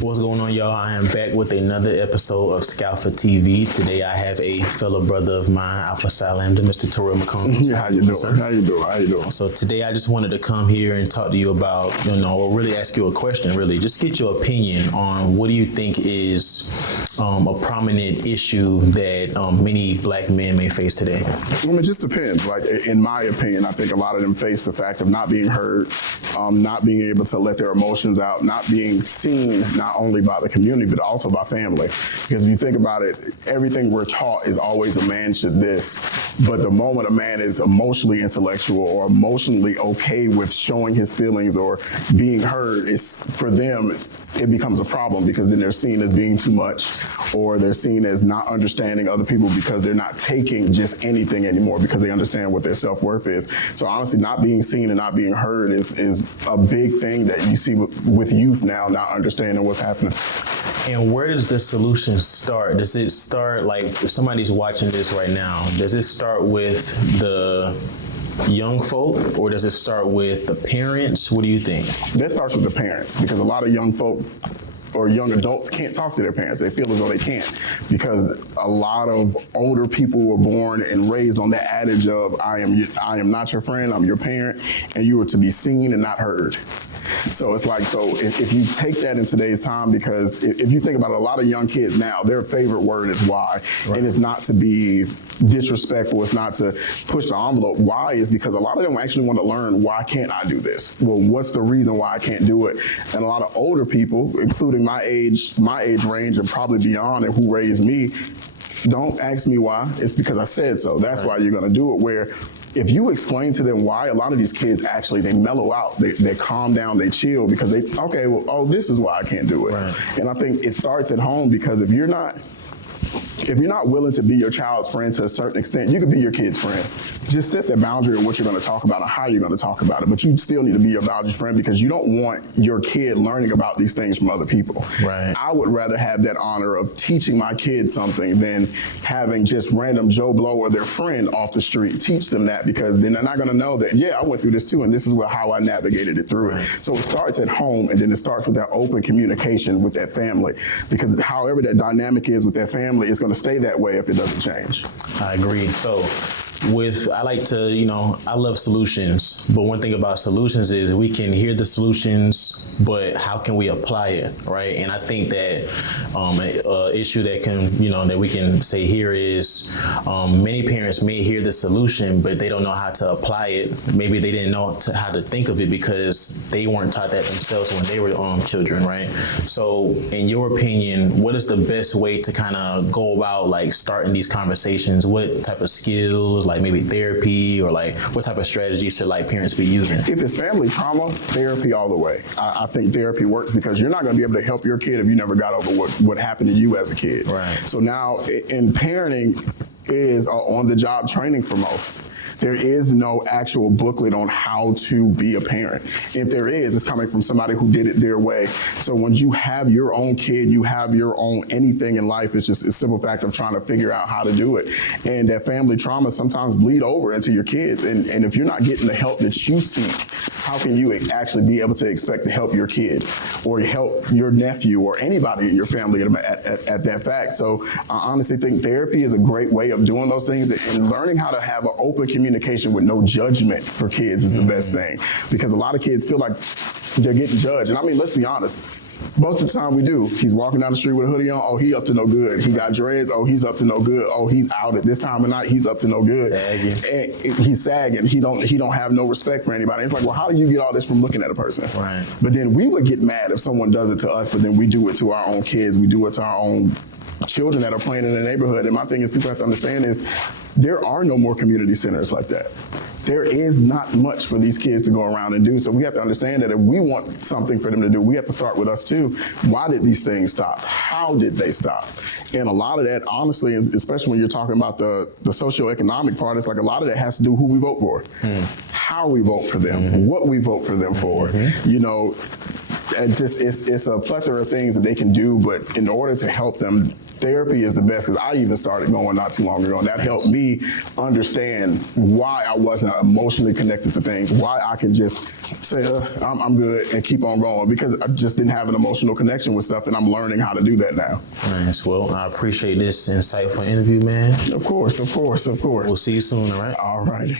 What's going on, y'all? I am back with another episode of Scout for TV. Today I have a fellow brother of mine, Alpha Psi Lambda, Mr. Terrell Mccombs. Yeah, how you doing? Sir? How you doing? So today I just wanted to come here and talk to you about, or really ask you a question, really. Just get your opinion on what do you think is a prominent issue that many black men may face today? I mean, it just depends. Like, in my opinion, I think a lot of them face the fact of not being heard, not being able to let their emotions out, not being seen not only by the community, but also by family. Because if you think about it, everything we're taught is always a man should this. But the moment a man is emotionally intellectual or emotionally okay with showing his feelings or being heard, it's for them, it becomes a problem because then they're seen as being too much, or they're seen as not understanding other people because they're not taking just anything anymore because they understand what their self-worth is. So honestly, not being seen and not being heard is a big thing that you see with youth now, not understanding what's happening. And where does the solution start? Does it start, like, if somebody's watching this right now, does it start with the young folk, or does it start with the parents? What do you think? That starts with the parents, because a lot of young folk or young adults can't talk to their parents. They feel as though they can't, because a lot of older people were born and raised on that adage of I am not your friend, I'm your parent, and you are to be seen and not heard. So it's like, if you take that in today's time, because if you think about it, a lot of young kids now, their favorite word is why. Right. And it's not to be disrespectful, it's not to push the envelope. Why is because a lot of them actually want to learn, why can't I do this? Well, what's the reason why I can't do it? And a lot of older people, including my age range and probably beyond, and who raised me, don't ask me why. It's because I said so. That's right. Why you're going to do it. Where if you explain to them why, a lot of these kids actually, they mellow out, they calm down, they chill, because this is why I can't do it. Right. And I think it starts at home, because if you're not willing to be your child's friend to a certain extent, you could be your kid's friend. Just set that boundary of what you're going to talk about and how you're going to talk about it. But you still need to be your boundaries friend, because you don't want your kid learning about these things from other people. Right. I would rather have that honor of teaching my kid something than having just random Joe Blow or their friend off the street teach them that, because then they're not going to know that, yeah, I went through this too, and this is how I navigated it through. Right. So it starts at home, and then it starts with that open communication with that family, because however that dynamic is with that family, it's going to stay that way if it doesn't change. I agree. So I like to, I love solutions, but one thing about solutions is we can hear the solutions, but how can we apply it, right? And I think that an issue that that we can say here is many parents may hear the solution, but they don't know how to apply it. Maybe they didn't know how to think of it because they weren't taught that themselves when they were children, right? So in your opinion, what is the best way to kind of go about like starting these conversations? What type of skills, like maybe therapy, or like what type of strategies should like parents be using? If it's family trauma, therapy all the way. I think therapy works, because you're not going to be able to help your kid if you never got over what happened to you as a kid. Right. So now in parenting is on-the-job training for most. There is no actual booklet on how to be a parent. If there is, it's coming from somebody who did it their way. So when you have your own kid, you have your own anything in life, it's just a simple fact of trying to figure out how to do it. And that family trauma sometimes bleed over into your kids. And if you're not getting the help that you seek, how can you actually be able to expect to help your kid or help your nephew or anybody in your family at that fact? So I honestly think therapy is a great way of doing those things, and learning how to have an open communication with no judgment for kids is the best thing, because a lot of kids feel like they're getting judged. And I mean, let's be honest, most of the time we do. He's walking down the street with a hoodie on, oh, he up to no good. He got dreads, oh, he's up to no good. Oh, he's out at this time of night, he's up to no good. Sagging. And he's sagging. He don't have no respect for anybody. It's like, well, how do you get all this from looking at a person? Right. But then we would get mad if someone does it to us, but then we do it to our own kids. We do it to our own children that are playing in the neighborhood. And my thing is, people have to understand is there are no more community centers like that. There is not much for these kids to go around and do. So we have to understand that if we want something for them to do, we have to start with us too. Why did these things stop? How did they stop? And a lot of that, honestly, especially when you're talking about the socioeconomic part, it's like a lot of that has to do who we vote for, how we vote for them, what we vote for them for. it's a plethora of things that they can do, but in order to help them, therapy is the best, because I even started going not too long ago, and that helped me understand why I wasn't emotionally connected to things, why I could just say, I'm good, and keep on going, because I just didn't have an emotional connection with stuff, and I'm learning how to do that now. Nice. Well, I appreciate this insightful interview, man. Of course. We'll see you soon, all right? All righty.